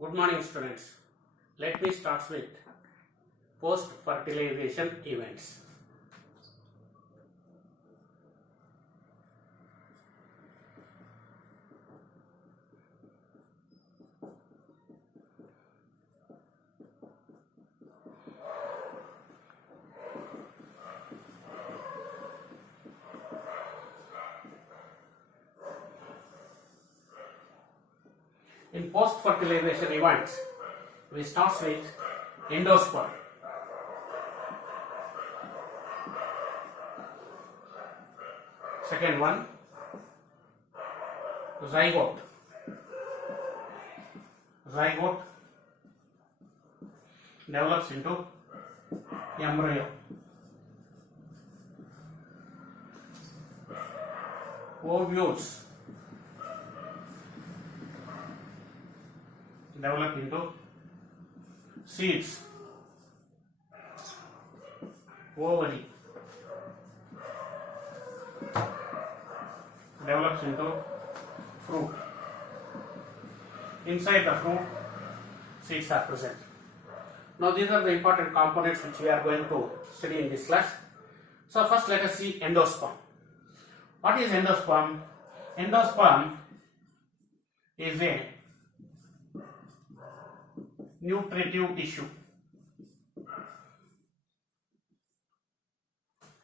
Good morning, students. Let me start with post-fertilization events. In post-fertilization events, we start with endosperm. Second one, zygote. Zygote develops into embryo. Ovules develop into seeds. Ovary develops into fruit. Inside the fruit, seeds are present. Now these are the important components which we are going to study in this class. So first let us see endosperm. What is endosperm? Endosperm is a nutritive tissue.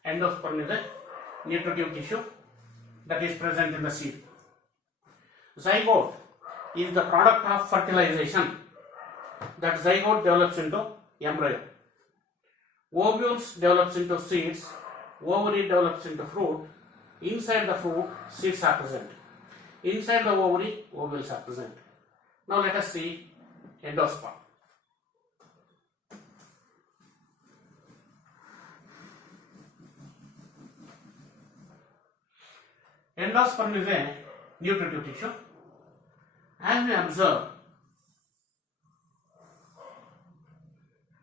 Endosperm is a nutritive tissue that is present in the seed. Zygote is the product of fertilization. That zygote develops into embryo. Ovules develops into seeds. Ovary develops into fruit. Inside the fruit, seeds are present. Inside the ovary, ovules are present. Now let us see endosperm. Endosperm is a nutritive tissue. As we observe,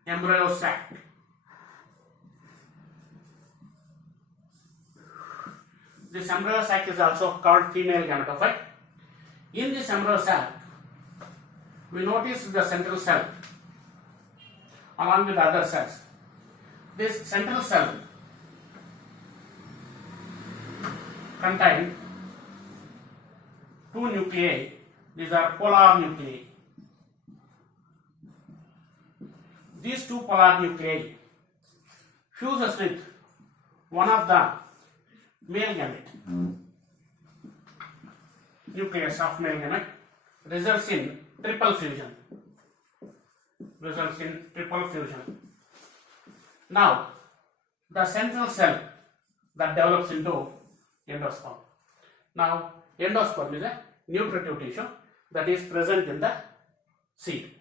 embryo sac. This embryo sac is also called female gametophyte. In this embryo sac, we notice the central cell along with other cells. This central cell contain two nuclei. These are polar nuclei. These two polar nuclei fuses with one of the male gamete. Nucleus of male gamete results in triple fusion. Now, the central cell that develops into endosperm. Now, endosperm is a nutritive tissue that is present in the seed.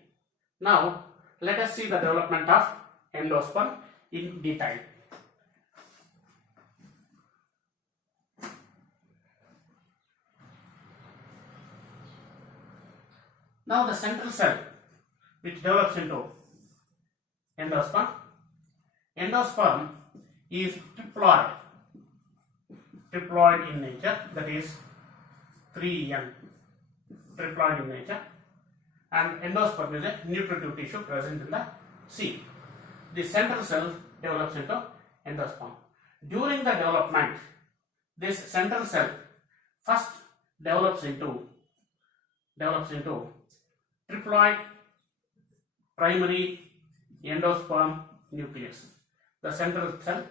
Now, let us see the development of endosperm in detail. Now, the central cell which develops into endosperm. Endosperm is triploid in nature, that is 3N, triploid in nature, and endosperm is a nutritive tissue present in the seed. The central cell develops into endosperm. During the development, this central cell first develops into triploid primary endosperm nucleus. The central cell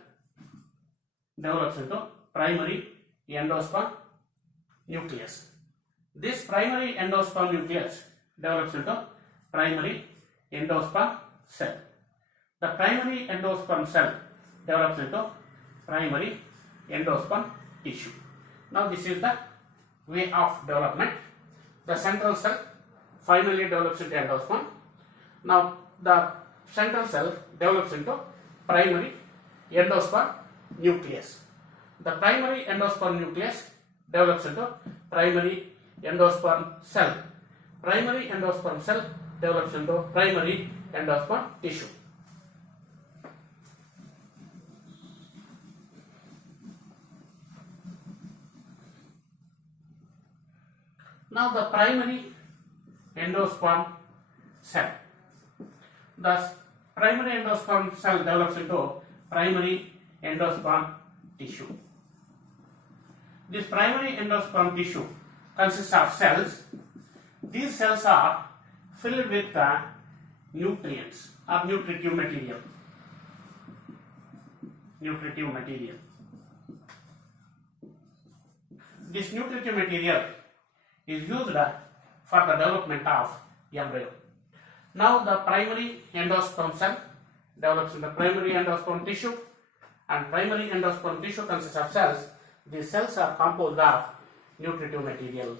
develops into primary endosperm nucleus. This primary endosperm nucleus develops into primary endosperm cell. The primary endosperm cell develops into primary endosperm tissue. Now this is the way of development. The central cell finally develops into endosperm. Now the central cell develops into primary endosperm nucleus. The primary endosperm nucleus develops into primary endosperm cell. Primary endosperm cell develops into primary endosperm tissue. Now the primary endosperm cell. The primary endosperm cell develops into primary endosperm tissue. This primary endosperm tissue consists of cells. These cells are filled with the nutrients or nutritive material. Nutritive material. This nutritive material is used for the development of embryo. Now the primary endosperm cell develops in the primary endosperm tissue, and primary endosperm tissue consists of cells. These cells are composed of nutritive material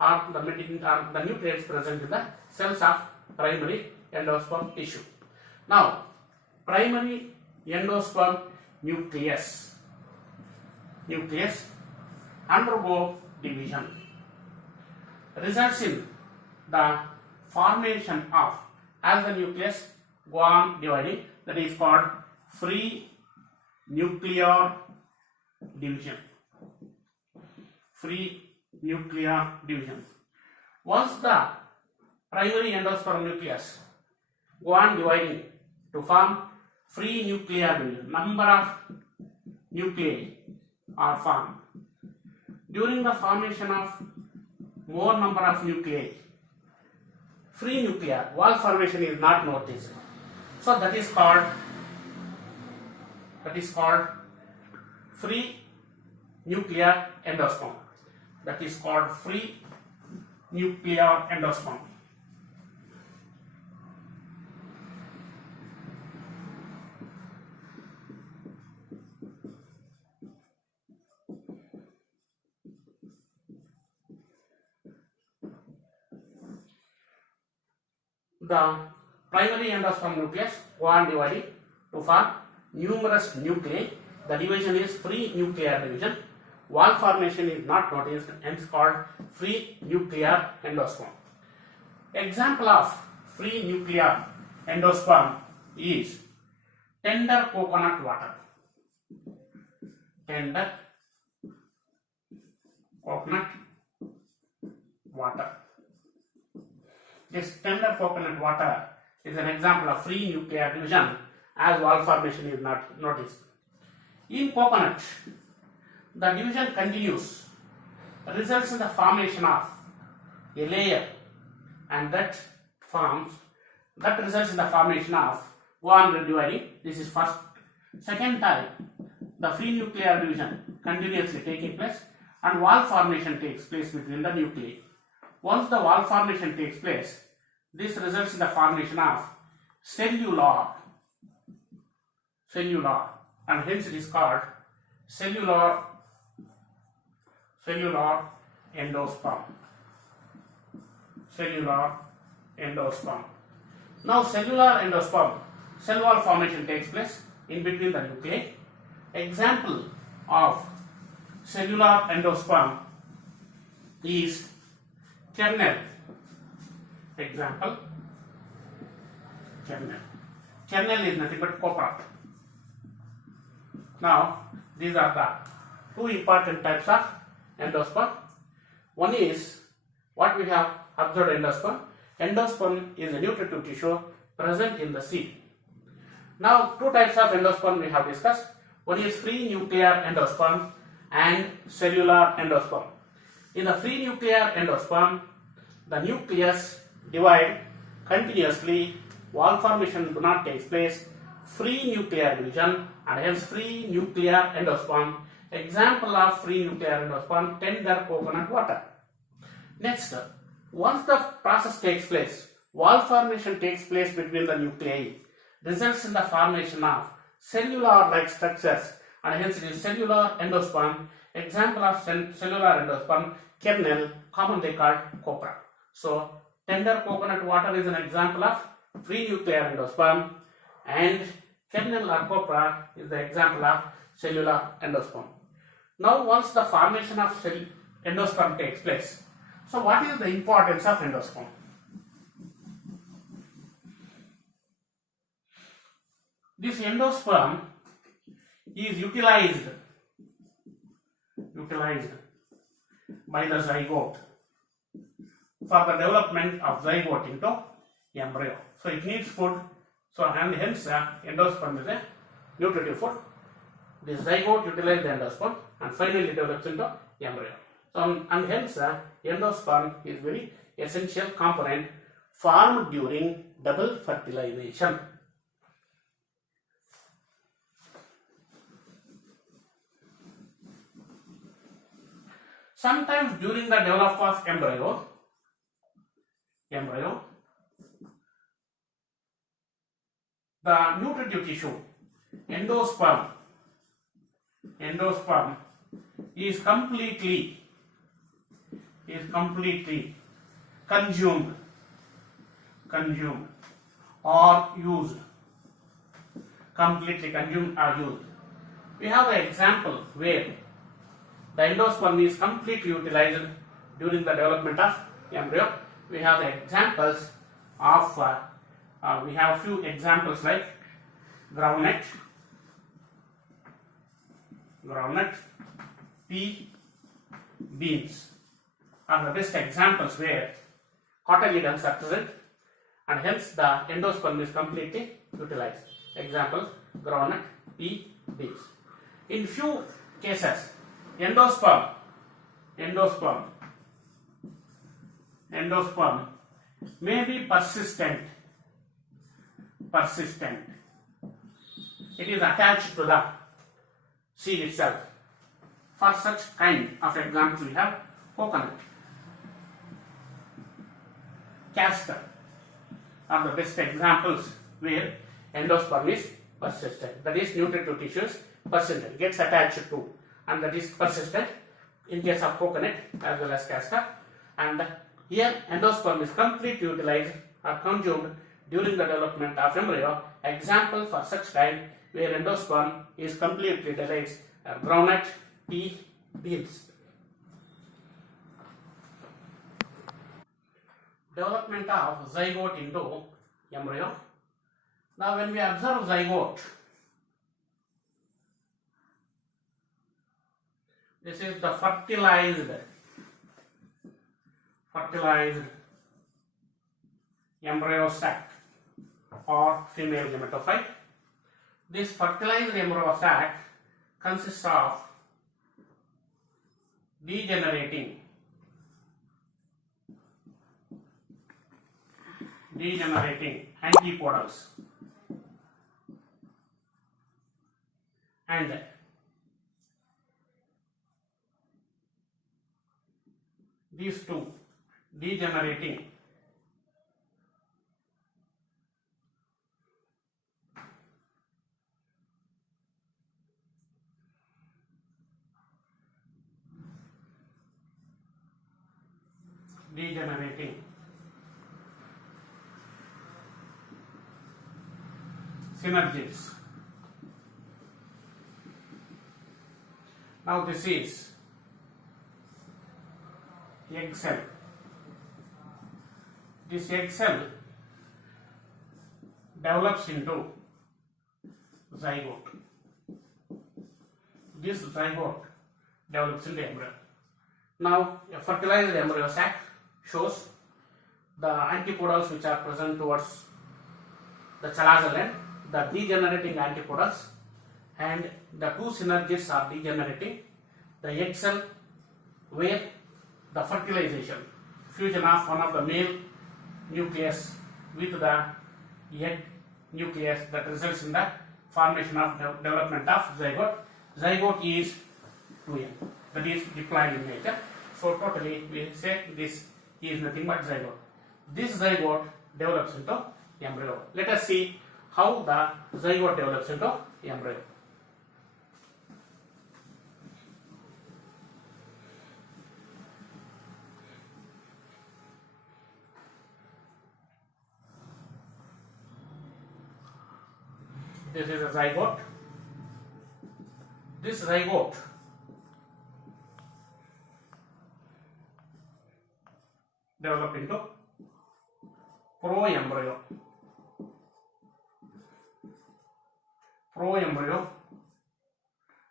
or the nutrients present in the cells of primary endosperm tissue. Now, primary endosperm nucleus undergo division, results in the formation of, as the nucleus go on dividing, that is called free nuclear division. Free nuclear division. Once the primary endosperm nucleus go on dividing to form free nuclear division, number of nuclei are formed. During the formation of more number of nuclei, free nuclear wall formation is not noticed. So that is called free nuclear endosperm. That is called free nuclear endosperm. The primary endosperm nucleus go on dividing to form numerous nuclei. The division is free nuclear division. Wall formation is not noticed, hence called free nuclear endosperm. Example of free nuclear endosperm is tender coconut water. Tender coconut water. This tender coconut water is an example of free nuclear division, as wall formation is not noticed. In coconut, the division continues, results in the formation of a layer, and that results in the formation of one dividing. This is first. Second time, the free nuclear division continuously taking place, and wall formation takes place between the nuclei. Once the wall formation takes place, this results in the formation of cellular, and hence it is called cellular endosperm. Cellular endosperm. Now cellular endosperm, cell wall formation takes place in between the nuclei. Example of cellular endosperm is kernel. Example, kernel. Kernel is nothing but copra. Now, these are the two important types of endosperm. One is what we have observed endosperm. Endosperm is a nutritive tissue present in the seed. Now, two types of endosperm we have discussed. One is free nuclear endosperm and cellular endosperm. In the free nuclear endosperm, the nucleus divide continuously, wall formation do not take place, free nuclear division, and hence free nuclear endosperm. Example of free nuclear endosperm, tender coconut water. Next, once the process takes place, wall formation takes place between the nuclei, results in the formation of cellular-like structures, and hence it is cellular endosperm. Example of cellular endosperm, kernel, commonly called copra. So, tender coconut water is an example of free nuclear endosperm, and kernel or copra is the example of cellular endosperm. Now, once the formation of endosperm takes place, so what is the importance of endosperm? This endosperm is utilized by the zygote for the development of zygote into embryo. So it needs food. So and hence endosperm is a nutritive food. The zygote utilizes the endosperm and finally develops into embryo. So and hence endosperm is very essential component formed during double fertilization. Sometimes during the development of embryo, the nutritive tissue, endosperm is completely consumed or used. Completely consumed or used. We have an example where the endosperm is completely utilized during the development of embryo. We have the examples of, we have few examples like groundnut, pea, beans are the best examples where cotyledons are present and hence the endosperm is completely utilized. Examples groundnut, pea, beans. In few cases, endosperm may be persistent. It is attached to the seed itself. For such kind of examples we have coconut, castor are the best examples where endosperm is persistent. That is nutritive tissues persistent, gets attached to, and that is persistent in case of coconut as well as castor. And here endosperm is completely utilized or consumed during the development of embryo. Example for such kind where endosperm is completely utilized are groundnut, pea, beans. Development of zygote into embryo. Now when we observe zygote, this is the fertilized embryo sac or female gametophyte. This fertilized embryo sac consists of degenerating antipodals and these two degenerating synergids. Now this is egg cell. This egg cell develops into zygote. This zygote develops into embryo. Now a fertilized embryo sac shows the antipodals which are present towards the callosal end, the degenerating antipodals, and the two synergids are degenerating. The egg cell where the fertilization, fusion of one of the male nucleus with the egg nucleus that results in the formation of development of zygote. Zygote is 2n, that is diploid in nature. So totally we say this is nothing but zygote. This zygote develops into embryo. Let us see how the zygote develops into embryo. This is a zygote. This zygote develop into proembryo. Proembryo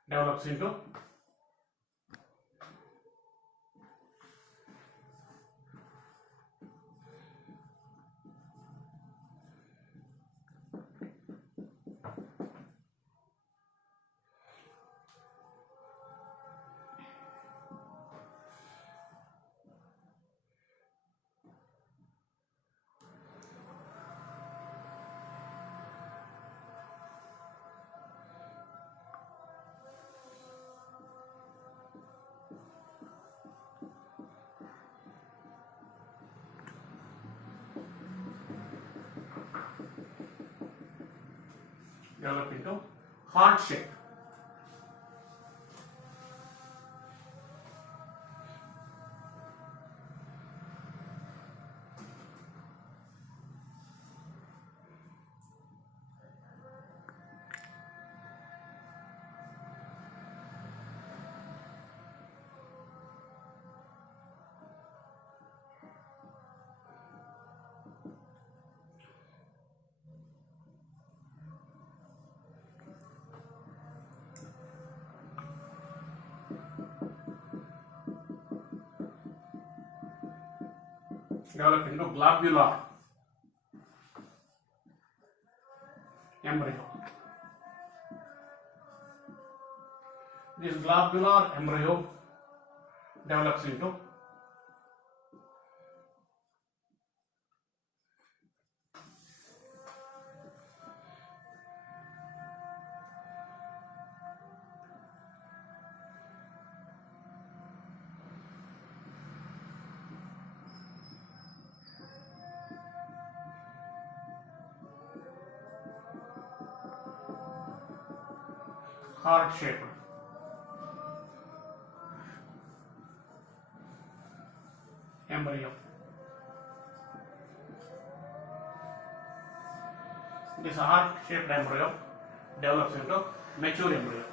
develops into develop into heart shape. Develop into globular embryo. This globular embryo develops into heart shaped embryo. This heart shaped embryo develops into mature embryo.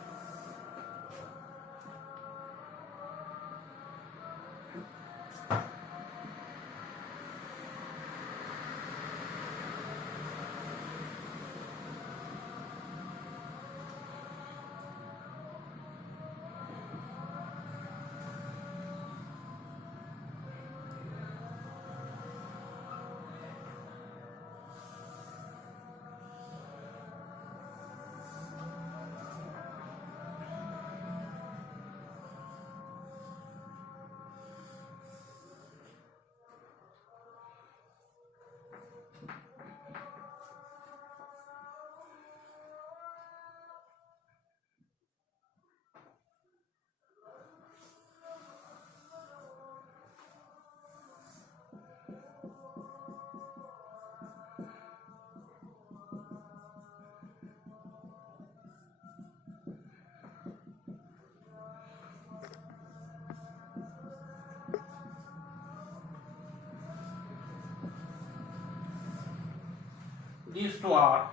These two are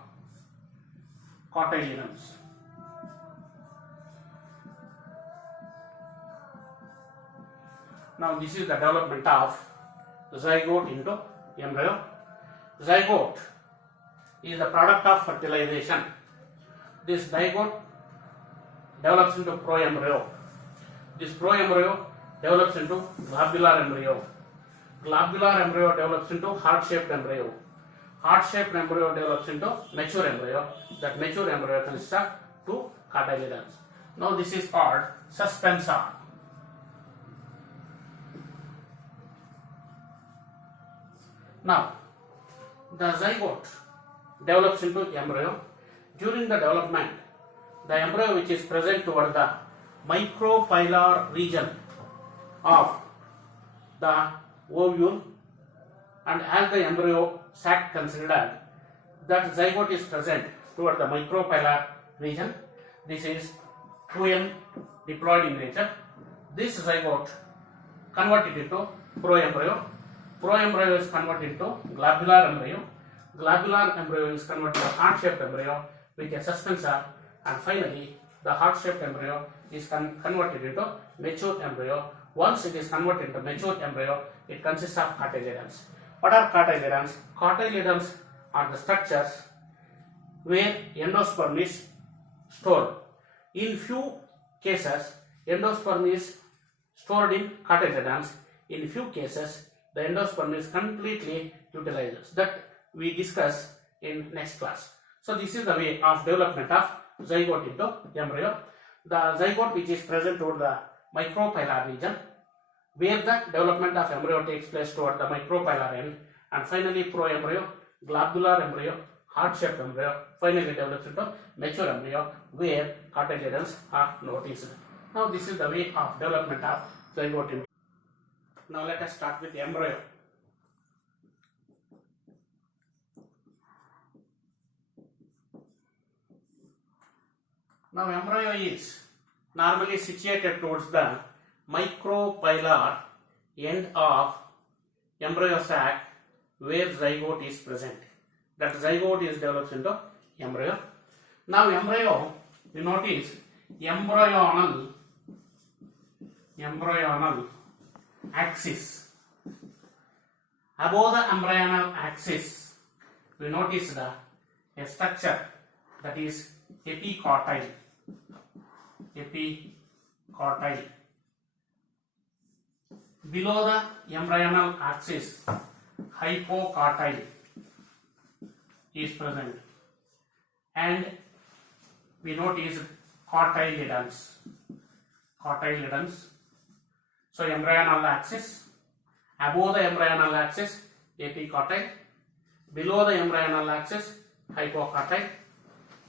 cotyledons. Now this is the development of zygote into embryo. Zygote is the product of fertilization. This zygote develops into proembryo. This proembryo develops into globular embryo. Globular embryo develops into heart-shaped embryo. Heart-shaped embryo develops into mature embryo. That mature embryo consists of two cotyledons. Now this is called suspensor. Now the zygote develops into embryo. During the development, the embryo which is present toward the micropylar region of the ovule, and as the embryo sac considered, that zygote is present toward the micropylar region. This is 2n diploid in nature. This zygote converted into proembryo. Proembryo is converted into globular embryo. Globular embryo is converted to heart-shaped embryo with a suspensor, and finally the heart-shaped embryo is converted into mature embryo. Once it is converted into mature embryo, it consists of cotyledons. What are cotyledons? Cotyledons are the structures where endosperm is stored. In few cases, endosperm is stored in cotyledons. In few cases, the endosperm is completely utilized. That we discuss in next class. So this is the way of development of zygote into embryo. The zygote which is present toward the micropylar region, where the development of embryo takes place toward the micropylar end, and finally proembryo, globular embryo, heart-shaped embryo, finally develops into mature embryo where cotyledons are noticed. Now this is the way of development of zygote. Now let us start with the embryo. Now embryo is normally situated towards the micropylar end of embryo sac where zygote is present. That zygote is developed into embryo. Now embryo, you notice embryonal axis. Above the embryonal axis, we notice a structure that is epicortile. Below the embryonal axis, hypocortile is present, and we notice cotyledons. So embryonal axis, above the embryonal axis, epicortile, below the embryonal axis, hypocortile,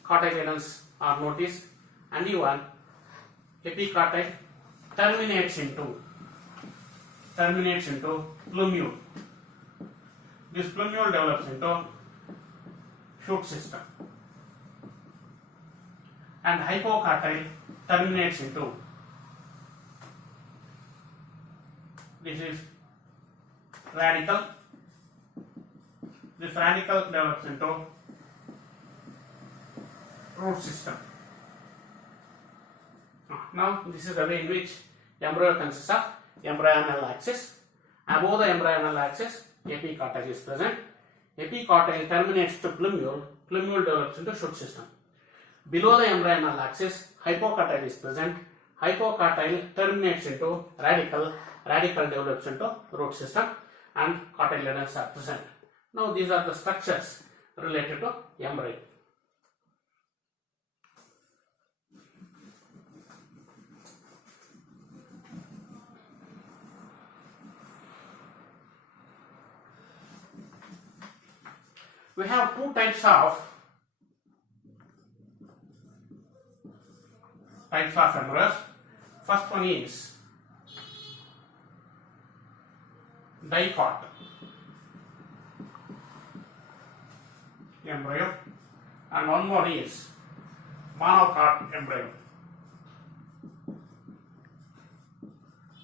cotyledons are noticed, and even epicortile terminates into plumule. This plumule develops into shoot system, and hypocortile terminates into, this is radical. This radical develops into root system. Now this is the way in which embryo consists of embryonal axis. Above the embryonal axis, epicortile is present. Epicortile terminates to plumule. Plumule develops into shoot system. Below the embryonal axis, hypocortile is present. Hypocortile terminates into radical. Radical develops into root system, and cotyledons are present. Now these are the structures related to embryo. We have two types of embryos. First one is dicot embryo, and one more is monocot embryo.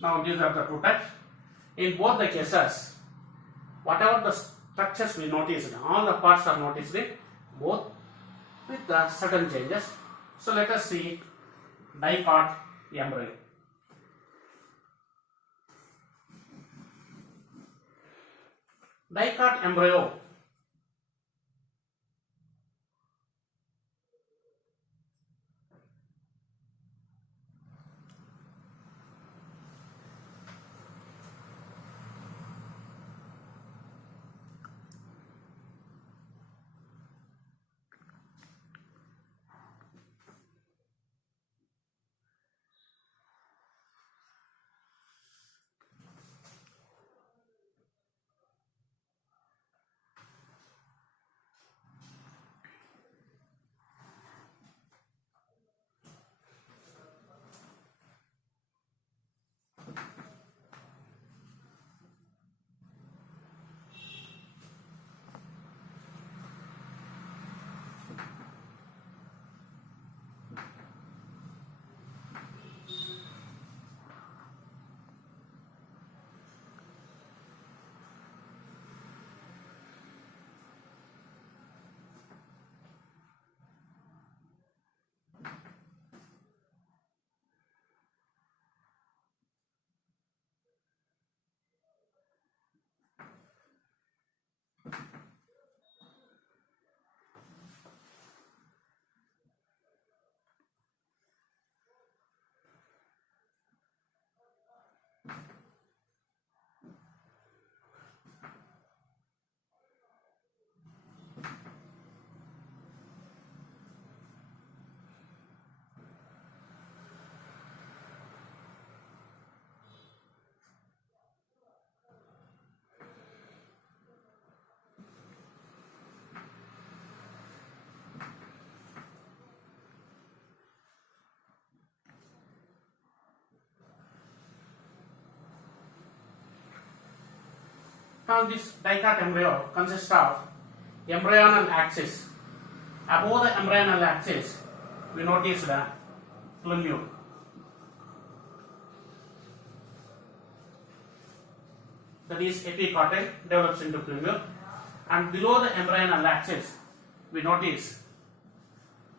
Now these are the two types. In both the cases, whatever the structures we noticed, all the parts are noticed in both with the certain changes. So let us see dicot embryo. Dicot embryo Now this dicot embryo consists of embryonal axis. Above the embryonal axis, we notice the plumule. That is epicartile develops into plumule, and below the embryonal axis we notice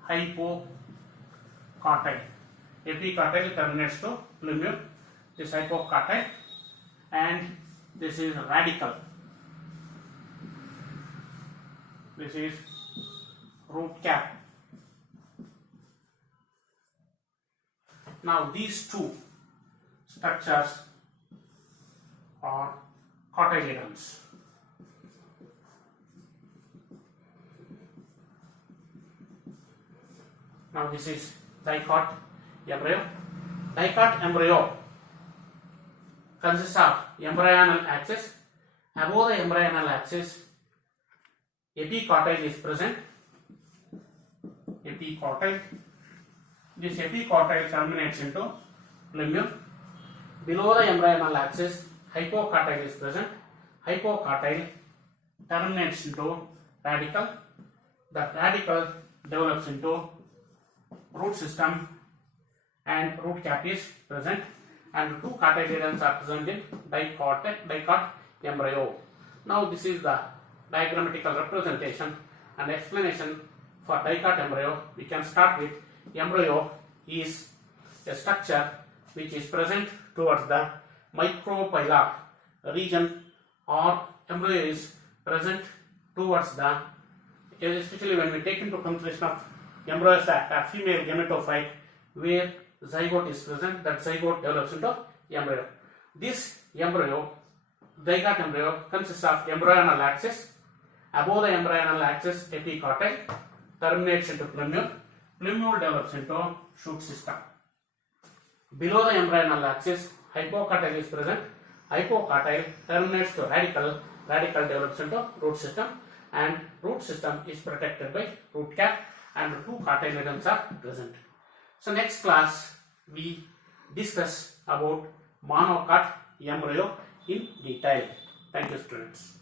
hypocartile. Epicartile terminates to plumule, this hypocartile, and this is radical. This is root cap. Now these two structures are cotyledons. Now this is dicot embryo. Dicot embryo consists of embryonal axis. Above the embryonal axis, epicartile is present. Epicartile. This epicartile terminates into plumule. Below the embryonal axis, hypocartile is present. Hypocartile terminates into radical. The radical develops into root system, and root cap is present, and two cotyledons are present in dicot embryo. Now this is the diagrammatical representation and explanation for dicot embryo. We can start with embryo is a structure which is present towards the micropylar region, or embryo is present towards the, especially when we take into consideration of embryo sac, a female gametophyte where zygote is present, that zygote develops into embryo. This embryo, dicot embryo, consists of embryonal axis. Above the embryonal axis, epicartile terminates into plumule. Plumule develops into shoot system. Below the embryonal axis, hypocartile is present. Hypocartile terminates to radical. Radical develops into root system, and root system is protected by root cap, and two cotyledons are present. So next class we discuss about monocot embryo in detail. Thank you, students.